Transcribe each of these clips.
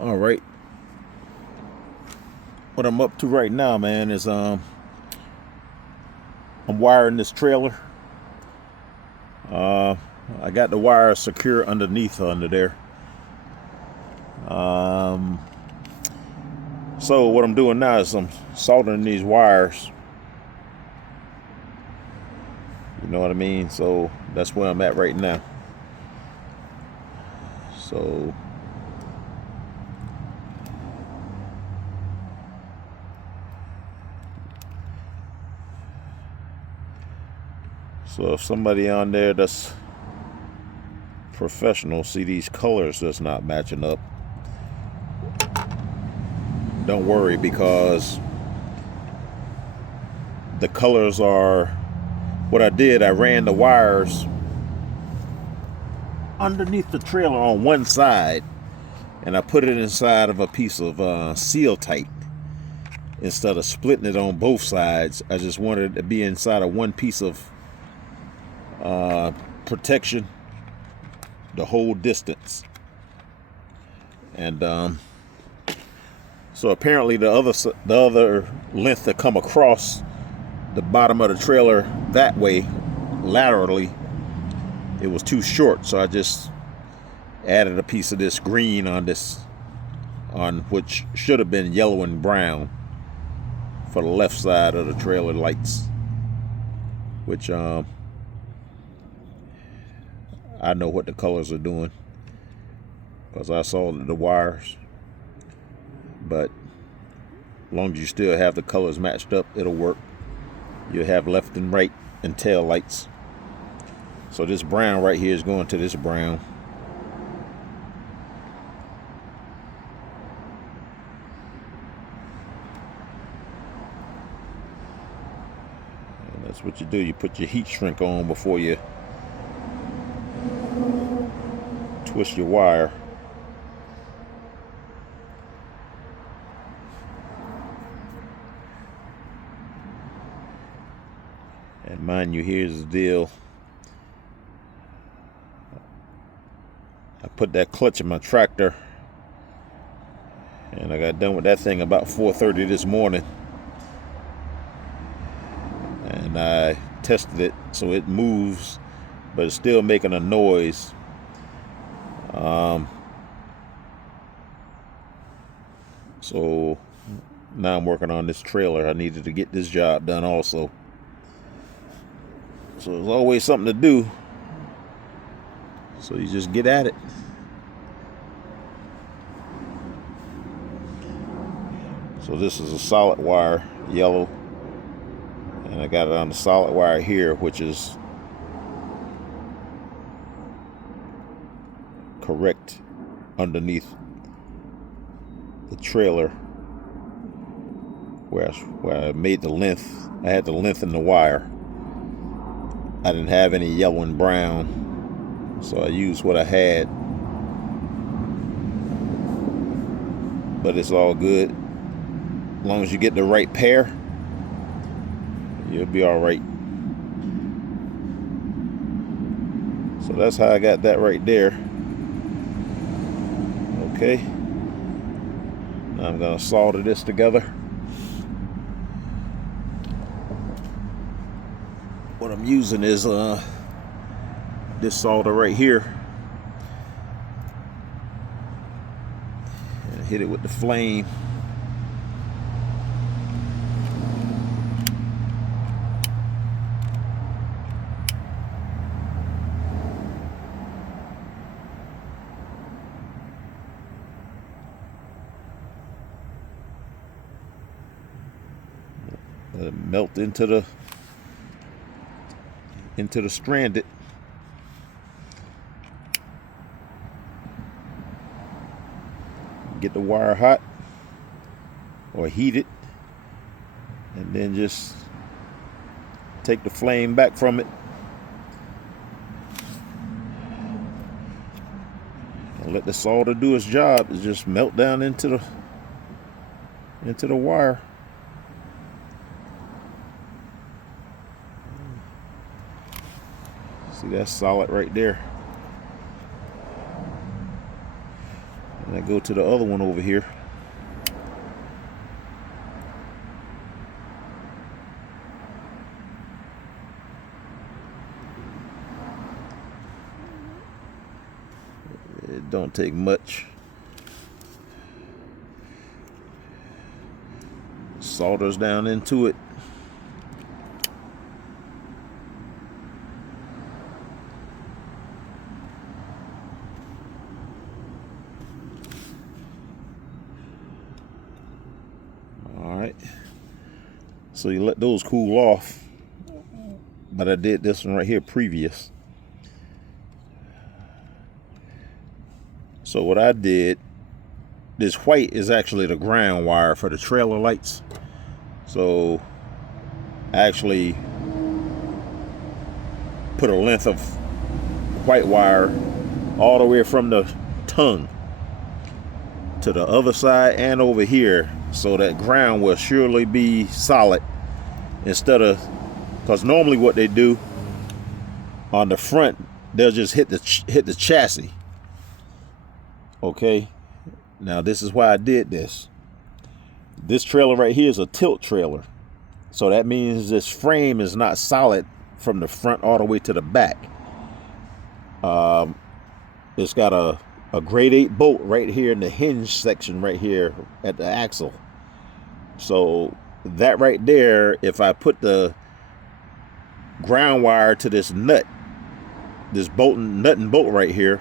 All right. What I'm up to right now, man, is I'm wiring this trailer. I got the wire secure underneath under there. So what I'm doing now is I'm soldering these wires. You know what I mean? So that's where I'm at right now. So if somebody on there that's professional see these colors that's not matching up, don't worry, because the colors are what I did. I ran the wires underneath the trailer on one side, and I put it inside of a piece of seal tight instead of splitting it on both sides. I just wanted it to be inside of one piece of protection the whole distance. And so apparently the other length that come across the bottom of the trailer that way laterally, it was too short, so I just added a piece of this green on which should have been yellow and brown for the left side of the trailer lights, which I know what the colors are doing because I soldered the wires. But as long as you still have the colors matched up, it'll work. You'll have left and right and tail lights. So this brown right here is going to this brown. And that's what you do. You put your heat shrink on before you twist your wire. And mind you, here's the deal. I put that clutch in my tractor, and I got done with that thing about 4:30 this morning. And I tested it, so it moves, but it's still making a noise. So now I'm working on this trailer. I needed to get this job done also. So there's always something to do. So you just get at it. So this is a solid wire, yellow. And I got it on the solid wire here, which is correct underneath the trailer where I made the length. I had to lengthen the wire. I didn't have any yellow and brown, so I used what I had. But it's all good. As long as you get the right pair, you'll be all right. So that's how I got that right there. Okay. Now I'm gonna solder this together. What I'm using is this solder right here. And hit it with the flame. Let it melt into the stranded. Get the wire hot or heat it, and then just take the flame back from it. And let the solder do its job. It's just melt down into the wire. See, that's solid right there. And I go to the other one over here. It don't take much. Solders down into it. Alright. So you let those cool off. But I did this one right here previous. So what I did, this white is actually the ground wire for the trailer lights. So I actually put a length of white wire all the way from the tongue to the other side and over here, so that ground will surely be solid, instead of, because normally what they do on the front, they'll just hit the chassis. Okay, now this is why I did this. This trailer right here is a tilt trailer, so that means this frame is not solid from the front all the way to the back. It's got a grade 8 bolt right here in the hinge section right here at the axle. So that right there, if I put the ground wire to this nut, this nut and bolt right here,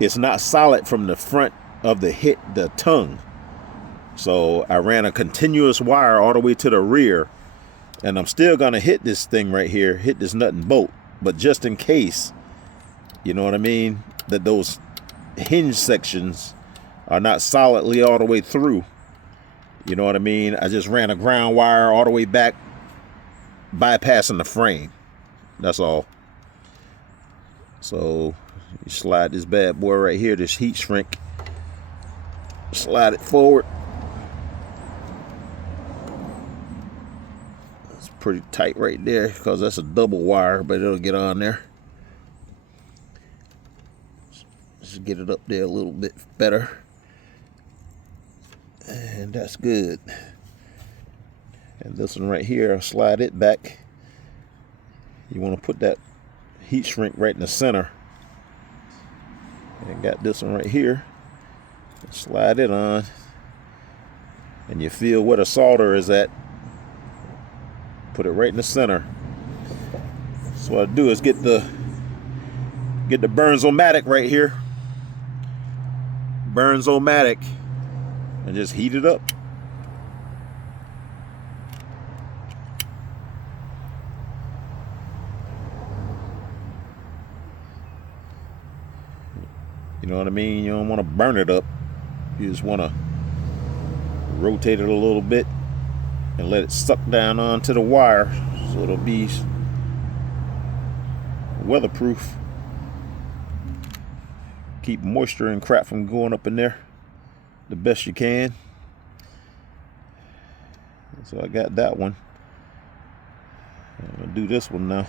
it's not solid from the front of the tongue. So I ran a continuous wire all the way to the rear, and I'm still gonna hit this thing right here, hit this nut and bolt, but just in case, you know what I mean, that those hinge sections are not solidly all the way through, you know what I mean, I just ran a ground wire all the way back, bypassing the frame. That's all. So you slide this bad boy right here, this heat shrink, slide it forward. It's pretty tight right there because that's a double wire, but it'll get on there. Just get it up there a little bit better, and that's good. And this one right here, I'll slide it back. You want to put that heat shrink right in the center, and got this one right here. Slide it on, and you feel where the solder is at. Put it right in the center. So what I do is get the Burns-O-Matic right here, Burns-O-Matic, and just heat it up. You know what I mean? You don't want to burn it up. You just want to rotate it a little bit and let it suck down onto the wire, so it'll be weatherproof. Keep moisture and crap from going up in there the best you can. So I got that one. I'm gonna do this one now.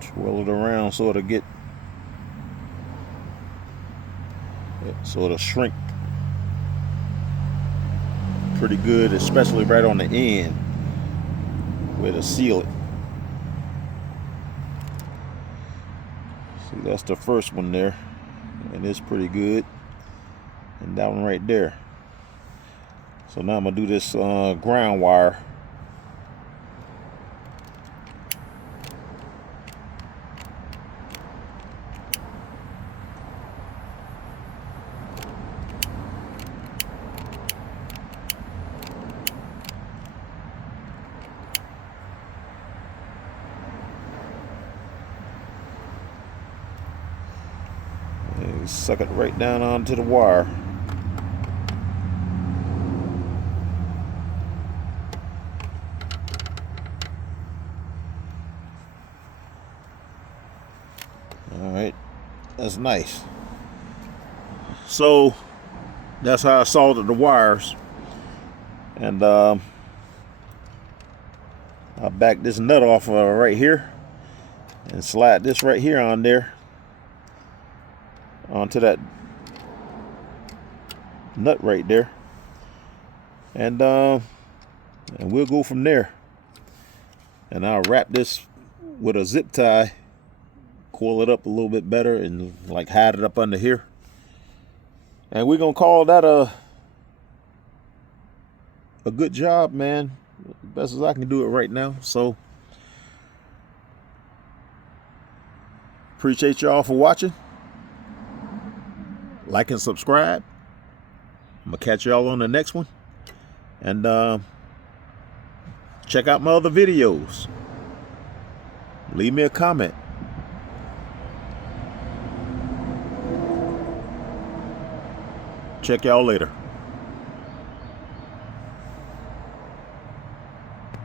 Swirl it around so it'll shrink pretty good, especially right on the end where to seal it. See, that's the first one there, and it's pretty good. And that one right there. So now I'm gonna do this ground wire. Suck it right down onto the wire. All right, that's nice. So that's how I soldered the wires. And I back this nut off right here and slide this right here on there onto that nut right there, and we'll go from there. And I'll wrap this with a zip tie, coil it up a little bit better, and like hide it up under here. And we're gonna call that a good job, man. Best as I can do it right now. So appreciate y'all for watching. Like and subscribe. I'm gonna catch y'all on the next one. And check out my other videos. Leave me a comment. Check y'all later.